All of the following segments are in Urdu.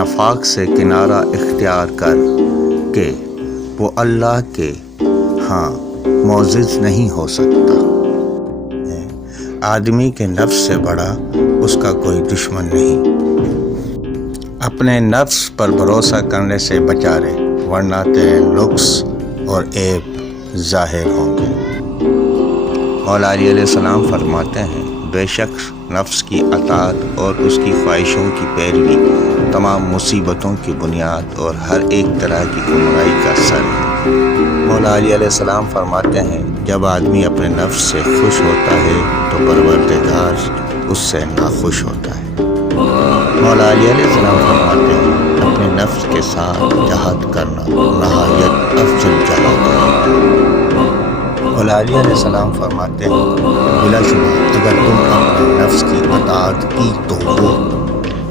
نفاق سے کنارہ اختیار کر کہ وہ اللہ کے ہاں معزز نہیں ہو سکتا۔ آدمی کے نفس سے بڑا اس کا کوئی دشمن نہیں۔ اپنے نفس پر بھروسہ کرنے سے بچا رہے، ورنہ تیرے نقص اور عیب ظاہر ہوں گے۔ مولا علی علیہ السلام فرماتے ہیں، بے شک نفس کی اطاعت اور اس کی خواہشوں کی پیروی تمام مصیبتوں کی بنیاد اور ہر ایک طرح کی گمراہی کا سر ہے۔ مولا علی علیہ السلام فرماتے ہیں، جب آدمی اپنے نفس سے خوش ہوتا ہے تو پروردگار اس سے ناخوش ہوتا ہے۔ مولا علی علیہ السلام فرماتے ہیں، اپنے نفس کے ساتھ جہاد کرنا نہایت افضل جہاد ہے۔ مولا علی علیہ السلام فرماتے ہیں، بلا شبہ اگر تم اپنے نفس کی اطاعت کی تو وہ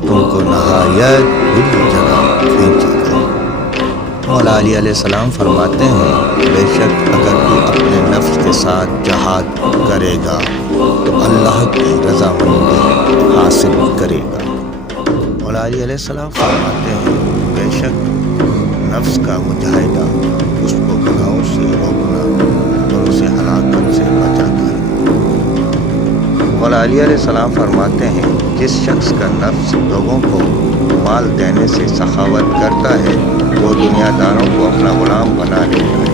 تم کو نہایت بری جگہ پھینچے گا۔ مولا علی علیہ السلام فرماتے ہیں، بے شک اگر تو اپنے نفس کے ساتھ جہاد کرے گا تو اللہ کی رضامندی حاصل کرے گا۔ مولا علی علیہ السلام فرماتے ہیں، بے شک نفس کا مجاہدہ اس کو گناہوں سے روکنا اور اسے ہلاکت سے بچاتا ہے۔ مولا علی علیہ السلام فرماتے ہیں، جس شخص کا نفس لوگوں کو مال دینے سے سخاوت کرتا ہے وہ دنیا داروں کو اپنا غلام بنا لیتا ہے۔